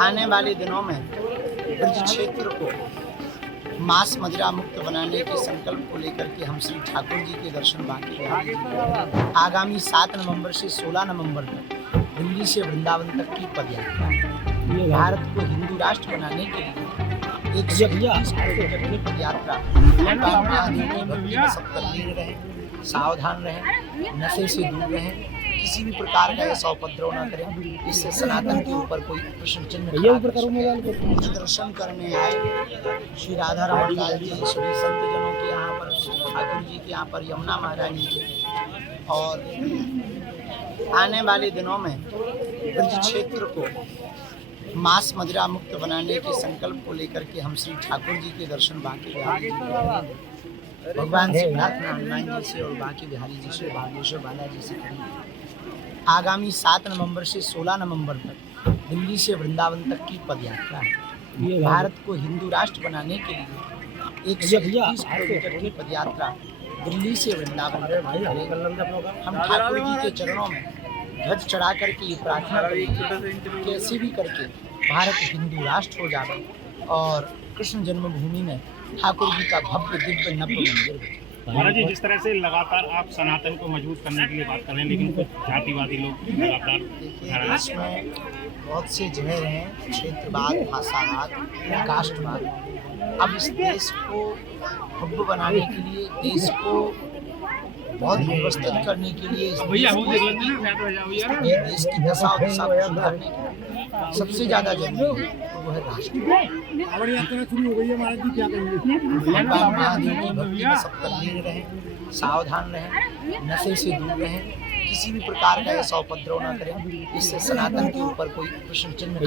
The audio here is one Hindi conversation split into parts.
आने वाले दिनों में ब्रज क्षेत्र को मांस मदिरा मुक्त बनाने के संकल्प को लेकर के हम श्री ठाकुर जी के दर्शन बाकी हैं। आगामी 7 नवंबर से 16 नवंबर तक दिल्ली से वृंदावन तक की पदयात्रा भारत को हिंदू राष्ट्र बनाने के लिए 130 किलोमीटर की पदयात्रा। भगवान महादेव की भक्ति में सब तल्लीन रहें, सावधान रहें, नशे से दूर रहें, किसी भी प्रकार का ऐसा उपद्रव न करें, इससे सनातन के ऊपर कोई प्रश्न चिन्ह दर्शन करने आए श्री राधा रमण लाल जी, सभी संत जनों के यहाँ पर, ठाकुर जी के यहाँ पर, यमुना महारानी के, और आने वाले दिनों में ब्रज क्षेत्र को मांस मदिरा मुक्त बनाने के संकल्प को लेकर के हम श्री ठाकुर जी के दर्शन बाकी बिहारी जी, भगवान सिद्धार्थ हनुमान जी से और बाकी बिहारी जी से, बागेश्वर बालाजी से करेंगे। आगामी 7 नवंबर से 16 नवंबर तक दिल्ली से वृंदावन तक की पदयात्रा है। भारत को हिंदू राष्ट्र बनाने के लिए 130 किलोमीटर की पदयात्रा दिल्ली से वृंदावन तक। हम ठाकुर जी के चरणों में ध्वज चढ़ा करके ये प्रार्थना करेंगे, कैसे भी करके भारत हिंदू राष्ट्र हो जाए और कृष्ण जन्मभूमि में ठाकुर जी का भव्य दिव्य नव्य मंदिर हो। महाराज जी, जिस तरह से लगातार आप सनातन को मजबूत करने के लिए बात कर रहे हैं, लेकिन कुछ जातिवादी लोग लगातार देखिए, इसमें बहुत से जहर हैं, क्षेत्रवाद, भाषावाद, कास्टवाद। अब इस देश को भव्य बनाने के लिए, देश को बहुत व्यवस्थित करने के लिए, देश की दशा और दिशा को सुधारने के लिए सबसे ज्यादा जरूरी है वो है राष्ट्र। यात्रा शुरू हो गई है महाराज जी, क्या कहेंगे? भगवान महादेव की भक्ति में सब तल्लीन रहें, सावधान रहें, नशे से दूर रहें, किसी भी प्रकार का ऐसा उपद्रव न करें, इससे सनातन के ऊपर कोई प्रश्न चिन्ह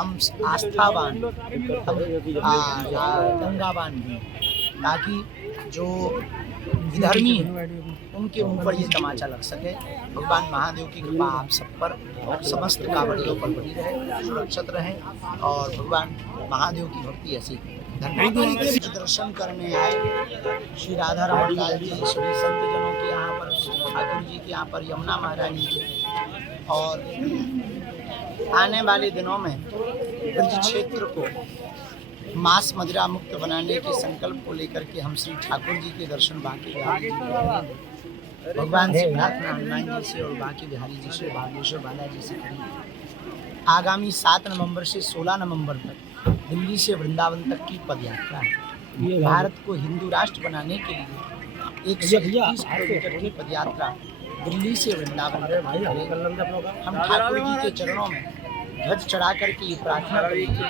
हम आस्थावान, गंगावान भी, ताकि जो विधर्मी है उनके मुंह पर ये तमाचा लग सके। भगवान महादेव की कृपा आप सब पर और समस्त कांवड़ियों पर बनी रहे, सुरक्षित रहें, और भगवान महादेव की भक्ति ऐसी दर्शन करने आए श्री राधा रमण लाल जी, सभी संत जनों के यहाँ पर, ठाकुर जी के यहाँ पर, यमुना महारानी के, और आने वाले दिनों में ब्रज क्षेत्र को मांस मदिरा मुक्त बनाने के संकल्प को लेकर के हम श्री ठाकुर जी के दर्शन बाकी बिहारी जी, भगवान सिद्धार्थ हनुमान जी से और बाकी बिहारी जी से, बागेश्वर बालाजी से करेंगे। आगामी 7 नवंबर से 16 नवंबर तक दिल्ली से वृंदावन तक की पदयात्रा है। भारत को हिंदू राष्ट्र बनाने के लिए 130 किलोमीटर की पदयात्रा दिल्ली से वृंदावन तक। हम ठाकुर जी के चरणों में ध्वज चढ़ा करके ये प्रार्थना करेंगे,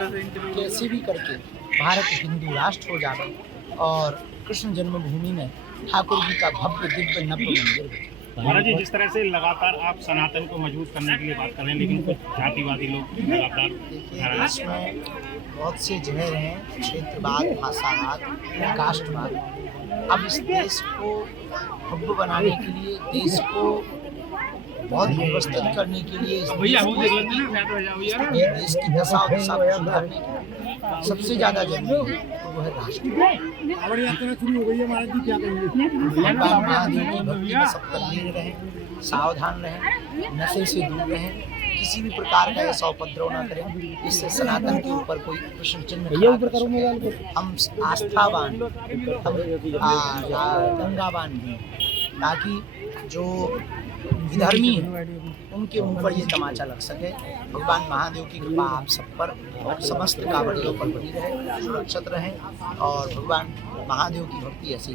कैसे भी करके भारत हिंदू राष्ट्र हो जाए और कृष्ण जन्मभूमि में ठाकुर जी का भव्य दिव्य नव्य मंदिर हो। महाराज जी, जिस तरह से लगातार आप सनातन को मजबूत करने के लिए बात कर रहे हैं, लेकिन कुछ जातिवादी लोग लगातार देखिए, इसमें बहुत से जहर हैं, क्षेत्रवाद, भाषावाद, कास्टवाद। अब इस देश को भव्य बनाने के लिए, देश को बहुत व्यवस्थित करने के लिए, देश की दशा और दिशा को सुधारने के लिए सबसे ज्यादा जरूरी है वो है राष्ट्र। यात्रा शुरू हो गई है महाराज जी, क्या कहेंगे? भगवान महादेव की भक्ति में सब तल्लीन रहें, सावधान रहें, नशे से दूर रहें, किसी भी प्रकार का ऐसा उपद्रव न करें, इससे सनातन के ऊपर कोई प्रश्न चिन्ह हम आस्थावान, गंगावान भी, ताकि जो विधर्मी है उनके मुंह पर ये तमाचा लग सके। भगवान महादेव की कृपा आप सब पर और समस्त कांवड़ियों पर बनी रहे, सुरक्षित रहें, और भगवान महादेव की भक्ति ऐसी